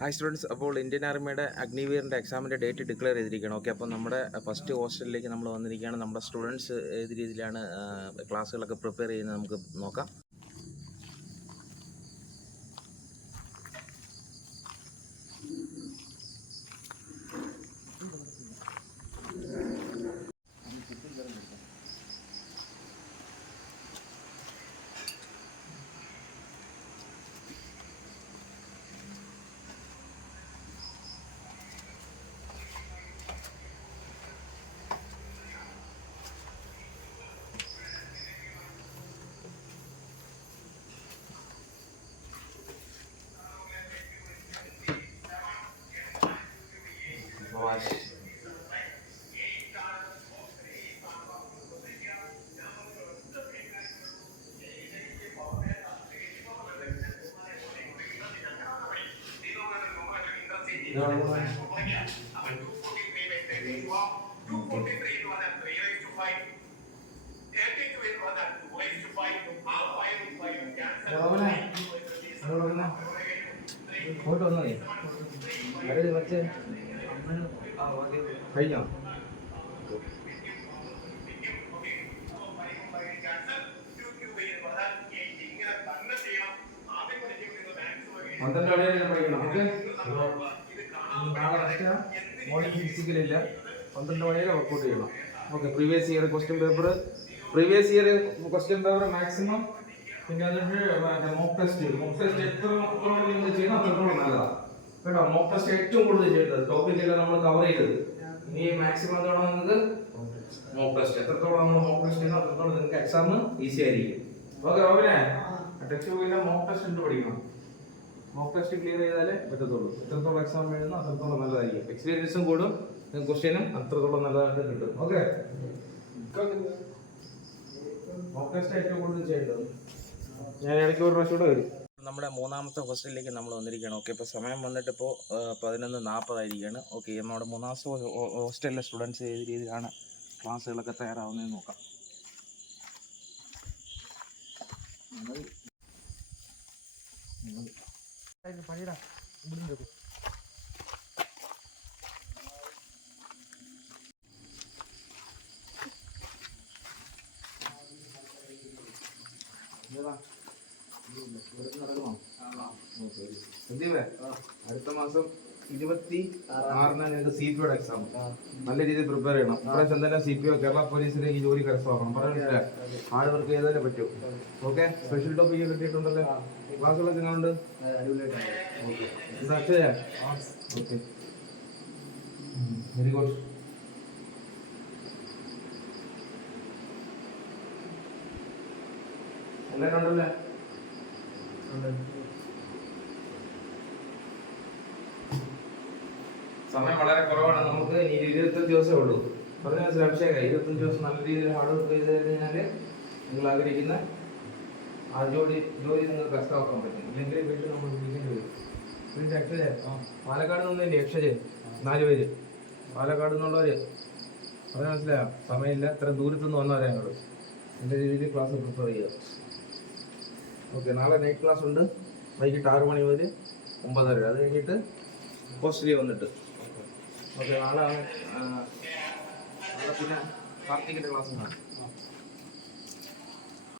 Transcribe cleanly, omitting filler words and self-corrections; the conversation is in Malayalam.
ഹായ് സ്റ്റുഡൻസ്, അപ്പോൾ ഇന്ത്യൻ ആർമിയുടെ അഗ്നിവീറിൻ്റെ എക്സാമിൻ്റെ ഡേറ്റ് ഡിക്ലെയർ ചെയ്തിരിക്കുകയാണ്. ഓക്കെ, അപ്പോൾ നമ്മുടെ ഫസ്റ്റ് ഹോസ്റ്റലിലേക്ക് നമ്മൾ വന്നിരിക്കുകയാണ്. നമ്മുടെ സ്റ്റുഡൻസ് ഏത് രീതിയിലാണ് ക്ലാസ്സുകളൊക്കെ പ്രിപ്പയർ ചെയ്യുന്നത് നമുക്ക് നോക്കാം. കഴിഞ്ഞോ? മോർണിംഗ് ഫിസിക്കലില്ല, 12 മണിവരെ വർക്കൗട്ട് ചെയ്യണം. Okay, previous year question paper maximum. പിന്നെ അതിൻ്റെ മോക്ക് ടെസ്റ്റ് എത്രത്തോളം നിങ്ങൾ ചെയ്യണം അത്രത്തോളം നല്ലതാണ് കേട്ടോ. മോക്ക് ടെസ്റ്റ് ഏറ്റവും കൂടുതൽ ചെയ്യേണ്ടത് ടോപ്പിക്കെല്ലാം നമ്മൾ കവർ ചെയ്തത്. ഇനി മാക്സിമം എന്താണ് നിങ്ങൾക്ക് മോക്ക് ടെസ്റ്റ്, എത്രത്തോളം നമ്മൾ മോക്ക് ടെസ്റ്റ് ചെയ്യുന്നത് അത്രത്തോളം നിങ്ങൾക്ക് എക്സാം ഈസി ആയിരിക്കും. ഓക്കെ, റോബിനെ ടെക്സ്റ്റ് ബുക്കിലെ മോക്ക് ടെസ്റ്റ് ഉണ്ട് പഠിക്കണം. മോക്ക് ടെസ്റ്റ് ക്ലിയർ ചെയ്താലേ പറ്റത്തുള്ളൂ. എത്രത്തോളം എക്സാം എഴുതുന്നു അത്രത്തോളം നല്ലതായിരിക്കും. എക്സ്പീരിയൻസും കൂടും, ക്വസ്റ്റ്യനും അത്രത്തോളം നല്ലതായിട്ട് കിട്ടും. ഓക്കെ, മോക്ക് ടെസ്റ്റ് ഏറ്റവും കൂടുതൽ ചെയ്യേണ്ടത്. ഞാൻ ഇടയ്ക്ക് ഒരു പ്രാവശ്യം കൂടെ വരും. നമ്മുടെ മൂന്നാമത്തെ ഹോസ്റ്റലിലേക്ക് നമ്മൾ വന്നിരിക്കുകയാണ്. ഓക്കെ, ഇപ്പോൾ സമയം വന്നിട്ട് ഇപ്പോൾ 11:40 ആയിരിക്കുകയാണ്. ഓക്കെ, നമ്മുടെ മൂന്നാമത്തെ ഹോസ്റ്റലിലെ സ്റ്റുഡൻസ് ഏത് രീതിയിലാണ് ക്ലാസ്സുകളൊക്കെ തയ്യാറാവുന്നതെന്ന് നോക്കാം. പണിയിടാം. അടുത്ത മാസം 26-ന് ഞങ്ങൾക്ക് CPO എക്സാം. നല്ല രീതിയിൽ പ്രിപ്പയർ ചെയ്യണം. ഇപ്രാവശ്യം തന്നെ CPO കേരള പോലീസിലെ ഈ ജോലി കരസ്ഥമാക്കണം. പറഞ്ഞില്ല, ഹാർഡ് വർക്ക് ചെയ്താലേ പറ്റും. ഓക്കെ, സ്പെഷ്യൽ ടോപ്പിക്ക് കിട്ടിയിട്ടുണ്ടല്ലോ. ക്ലാസ്സുകളൊക്കെ എങ്ങനെയുണ്ട്? Okay, okay, very good. എല്ലാവരും ഉണ്ടല്ലേ? സമയം വളരെ കുറവാണ് നമുക്ക്. ഇനി 25 ദിവസമേ ഉള്ളൂ. പറഞ്ഞ അഭിഷേക 25 ദിവസം നല്ല രീതിയിൽ ഹാർഡ് വർക്ക് ചെയ്ത് കഴിഞ്ഞാൽ നിങ്ങൾ ആഗ്രഹിക്കുന്ന ആ ജോലി നിങ്ങൾക്ക് കഷ്ടമാക്കാൻ പറ്റും. ഇല്ലെങ്കിൽ വീട്ടിൽ നമ്മൾ വിളിക്കേണ്ടി വരും. വീട്ടിൽ അക്ഷയ പാലക്കാട് നിന്നില്ലേ? അക്ഷയ 4 പേര് പാലക്കാട് നിന്നുള്ളവര്. പറഞ്ഞ മനസ്സിലായോ? സമയമില്ല, ഇത്ര ദൂരത്തുനിന്ന് വന്നവരെ ഞങ്ങൾ എൻ്റെ രീതിയിൽ ക്ലാസ് പ്രിപ്പയർ ചെയ്യുക. ഓക്കെ, നാളെ നൈറ്റ് ക്ലാസ് ഉണ്ട്, വൈകിട്ട് 6 മണി മുതൽ 9 വരെ. അത് കഴിഞ്ഞിട്ട് ഹോസ്റ്റലിൽ വന്നിട്ട്. ഓക്കെ, നാളെ പിന്നെ കാർത്തികിൻ്റെ ക്ലാസ് ഉണ്ടാകും.